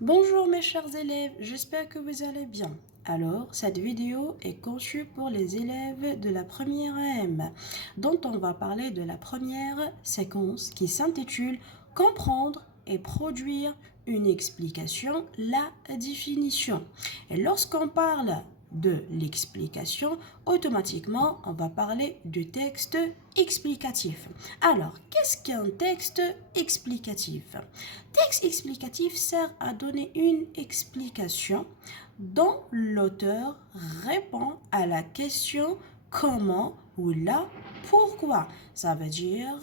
Bonjour mes chers élèves, j'espère que vous allez bien. Alors, cette vidéo est conçue pour les élèves de la première AM, dont on va parler de la première séquence qui s'intitule Comprendre et produire une explication, la définition. Et lorsqu'on parle de l'explication, automatiquement, on va parler du texte explicatif. Alors, qu'est-ce qu'un texte explicatif? Texte explicatif sert à donner une explication dont l'auteur répond à la question comment ou là pourquoi. Ça veut dire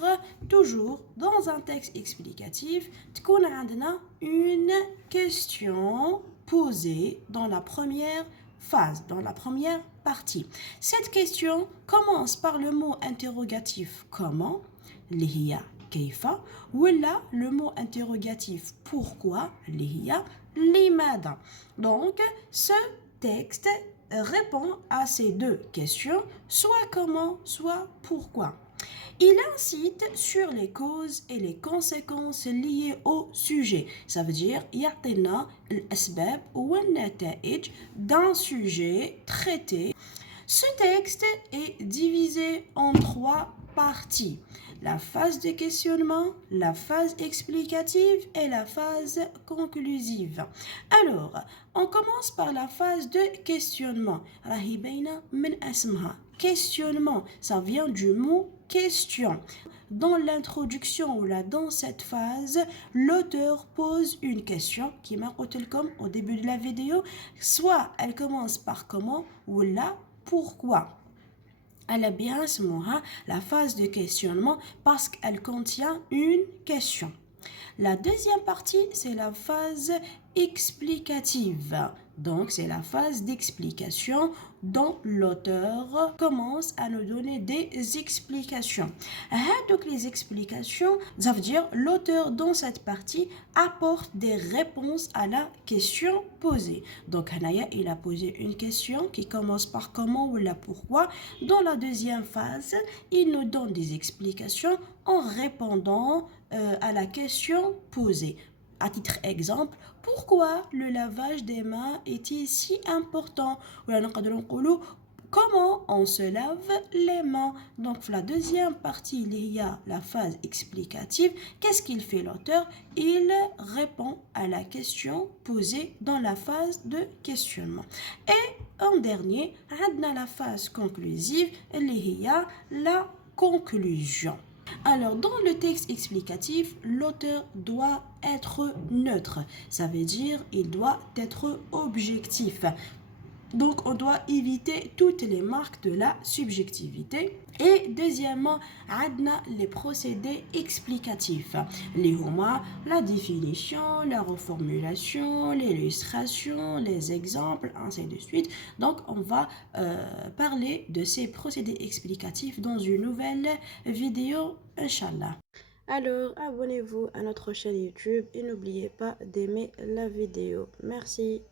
toujours dans un texte explicatif, تكون عندنا une question posée dans la première phase, dans la première partie. Cette question commence par le mot interrogatif comment, اللي هي كيف, ولا le mot interrogatif pourquoi, اللي هي لماذا. Donc, ce texte répond à ces deux questions, soit comment, soit pourquoi. Il incite sur les causes et les conséquences liées au sujet. Ça veut dire يعطينا الأسباب والنتائج d'un sujet traité. Ce texte est divisé en trois parties. La phase de questionnement, la phase explicative et la phase conclusive. Alors, on commence par la phase de questionnement. راهي باينة من اسمها. Questionnement, ça vient du mot question. Dans l'introduction ou là dans cette phase, l'auteur pose une question qui m'a comme au début de la vidéo. Soit elle commence par comment ou là pourquoi. Elle a bien la phase de questionnement parce qu'elle contient une question. La deuxième partie, c'est la phase explicative. Donc, c'est la phase d'explication dont l'auteur commence à nous donner des explications. Donc, les explications, ça veut dire l'auteur dans cette partie apporte des réponses à la question posée. Donc, Hanaya, il a posé une question qui commence par comment ou la pourquoi. Dans la deuxième phase, il nous donne des explications en répondant à la question posée. À titre exemple, pourquoi le lavage des mains est-il si important? Comment on se lave les mains? Donc, la deuxième partie, il y a la phase explicative. Qu'est-ce qu'il fait l'auteur? Il répond à la question posée dans la phase de questionnement. Et en dernier, on a la phase conclusive, il y a la conclusion. Alors, dans le texte explicatif, l'auteur doit être neutre. Ça veut dire il doit être objectif. Donc, on doit éviter toutes les marques de la subjectivité. Et deuxièmement, on a les procédés explicatifs. Les huma, la définition, la reformulation, l'illustration, les exemples, ainsi de suite. Donc, on va parler de ces procédés explicatifs dans une nouvelle vidéo, Inch'Allah. Alors, abonnez-vous à notre chaîne YouTube et n'oubliez pas d'aimer la vidéo. Merci.